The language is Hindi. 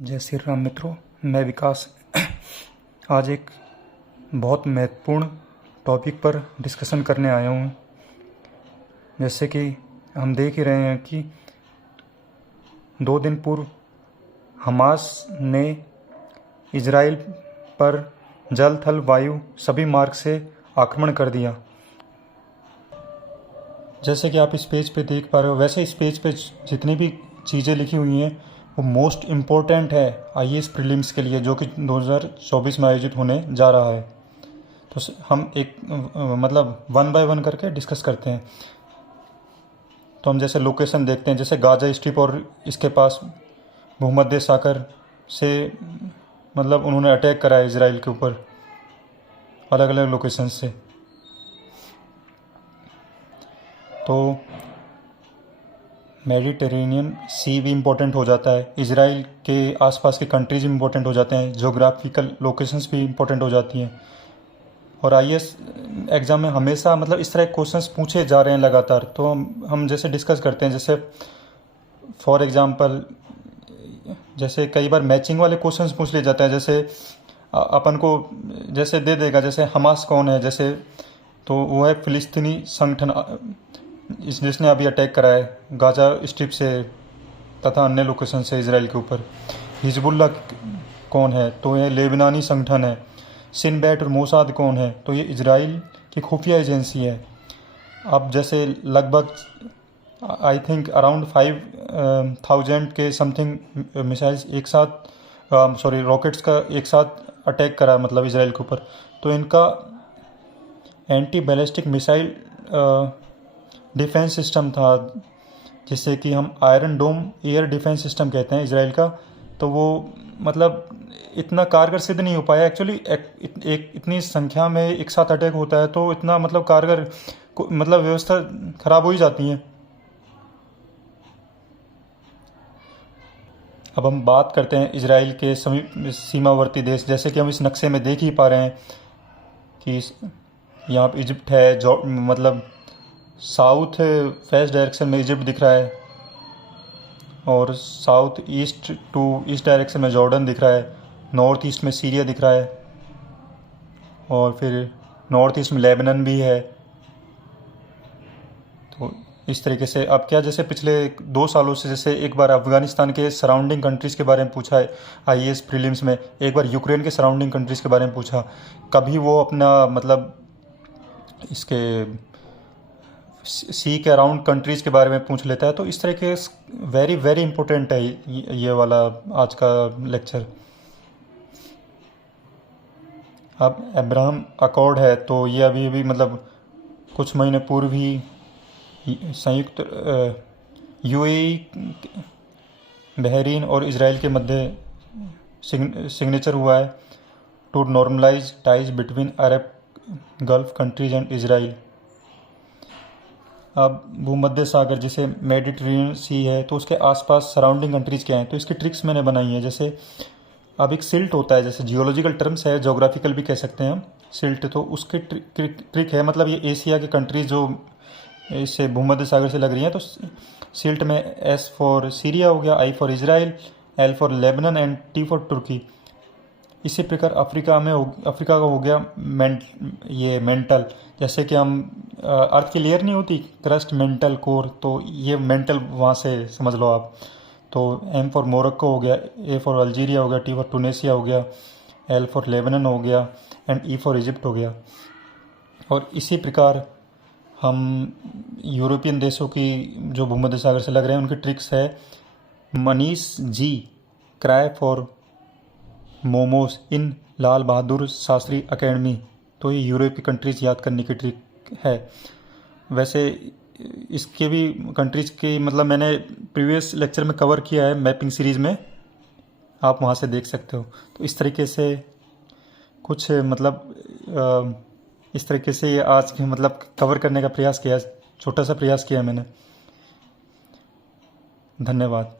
जय श्री राम मित्रों, मैं विकास आज एक बहुत महत्वपूर्ण टॉपिक पर डिस्कशन करने आया हूँ। जैसे कि हम देख ही रहे हैं कि 2 दिन पूर्व हमास ने इजराइल पर जल थल वायु सभी मार्ग से आक्रमण कर दिया। जैसे कि आप इस पेज पे देख पा रहे हो, वैसे इस पेज पे जितनी भी चीज़ें लिखी हुई हैं वो मोस्ट इम्पोर्टेंट है आईएएस प्रीलिम्स के लिए, जो कि 2024 में आयोजित होने जा रहा है। तो हम एक मतलब 1 बाय 1 करके डिस्कस करते हैं। तो हम जैसे लोकेशन देखते हैं, जैसे गाजा स्ट्रिप और इसके पास भूमध्य सागर से मतलब उन्होंने अटैक करा है इजराइल के ऊपर अलग अलग लोकेशन से। तो मेडिटेरेनियन सी भी इम्पोर्टेंट हो जाता है, इजराइल के आसपास के कंट्रीज भी इम्पोर्टेंट हो जाते हैं, जोग्राफिकल लोकेशंस भी इम्पोर्टेंट हो जाती हैं। और आईएएस एग्ज़ाम में हमेशा मतलब इस तरह के क्वेश्चंस पूछे जा रहे हैं लगातार। तो हम जैसे डिस्कस करते हैं, जैसे फॉर एग्ज़ाम्पल जैसे कई बार मैचिंग वाले क्वेश्चंस पूछ लिए जाते हैं। जैसे अपन को जैसे दे देगा, जैसे हमास कौन है, जैसे तो वो है फिलिस्तीनी संगठन जिसने अभी अटैक करा है गाजा स्ट्रिप से तथा अन्य लोकेशन से इजराइल के ऊपर। हिजबुल्ला कौन है, तो ये लेबनानी संगठन है। सिन बैट और मोसाद कौन है, तो ये इजराइल की खुफिया एजेंसी है। अब जैसे लगभग आई थिंक अराउंड 5,000 के समथिंग मिसाइल्स एक साथ रॉकेट्स का एक साथ अटैक करा मतलब इजराइल के ऊपर। तो इनका anti ballistic missile defence system था, जिसे कि हम आयरन डोम एयर डिफेंस सिस्टम कहते हैं इजराइल का। तो वो मतलब इतना कारगर सिद्ध नहीं हो पाया एक्चुअली। एक इतनी संख्या में एक साथ अटैक होता है तो इतना मतलब कारगर मतलब व्यवस्था खराब हो ही जाती है। अब हम बात करते हैं इजराइल के समीप सीमावर्ती देश। जैसे कि हम इस नक्शे में देख ही पा रहे हैं कि यहाँ पर इजिप्ट है, जो मतलब साउथ वेस्ट डायरेक्शन में इजिप्ट दिख रहा है, और south east to east direction में जॉर्डन दिख रहा है, नॉर्थ ईस्ट में सीरिया दिख रहा है, और फिर नॉर्थ ईस्ट में लेबनान भी है। तो इस तरीके से अब क्या, जैसे पिछले 2 सालों से जैसे एक बार अफगानिस्तान के सराउंडिंग कंट्रीज़ के बारे में पूछा है आईएएस प्रीलिम्स में, एक बार यूक्रेन के सराउंडिंग कंट्रीज़ के बारे में पूछा। कभी वो अपना मतलब इसके सी के अराउंड कंट्रीज़ के बारे में पूछ लेता है। तो इस तरह के वेरी वेरी इंपॉर्टेंट है ये वाला आज का लेक्चर। अब अब्राहम अकॉर्ड है, तो ये अभी मतलब कुछ महीने पूर्व ही संयुक्त यूएई, बहरीन और इजराइल के मध्य सिग्नेचर हुआ है to normalize ties between Arab gulf countries and Israel. अब भूमध्य सागर जिसे मेडिटेरेनियन सी है, तो उसके आसपास सराउंडिंग कंट्रीज़ क्या हैं, तो इसकी ट्रिक्स मैंने बनाई है। जैसे अब एक सिल्ट होता है, जैसे जियोलॉजिकल टर्म्स है, जोग्राफिकल भी कह सकते हैं हम सिल्ट। तो उसकी ट्रिक है, मतलब ये एशिया की कंट्रीज जो इससे भूमध्य सागर से लग रही हैं, तो सिल्ट में एस फॉर सीरिया हो गया, I for Israel, L for Lebanon and T for तुर्की। इसी प्रकार अफ्रीका का हो गया ये मेंटल। जैसे कि हम अर्थ की लेयर नहीं होती क्रस्ट, मेंटल, कोर, तो ये मेंटल वहाँ से समझ लो आप। तो एम फॉर मोरक्को हो गया, ए फॉर अल्जीरिया हो गया, टी फॉर टूनेशिया हो गया, एल फॉर लेबनन हो गया, एंड ई फॉर इजिप्ट हो गया। और इसी प्रकार हम यूरोपियन देशों की जो भूमध्य सागर से लग रहे हैं उनकी ट्रिक्स है। Manish ji cry for momos in Lal Bahadur Shastri academy. तो ये यूरोप की कंट्रीज़ याद करने की ट्रिक है। वैसे इसके भी कंट्रीज़ की मतलब मैंने प्रीवियस लेक्चर में कवर किया है मैपिंग सीरीज़ में, आप वहाँ से देख सकते हो। तो इस तरीके से कुछ मतलब इस तरीके से ये आज के मतलब कवर करने का प्रयास किया, छोटा सा प्रयास किया मैंने। धन्यवाद।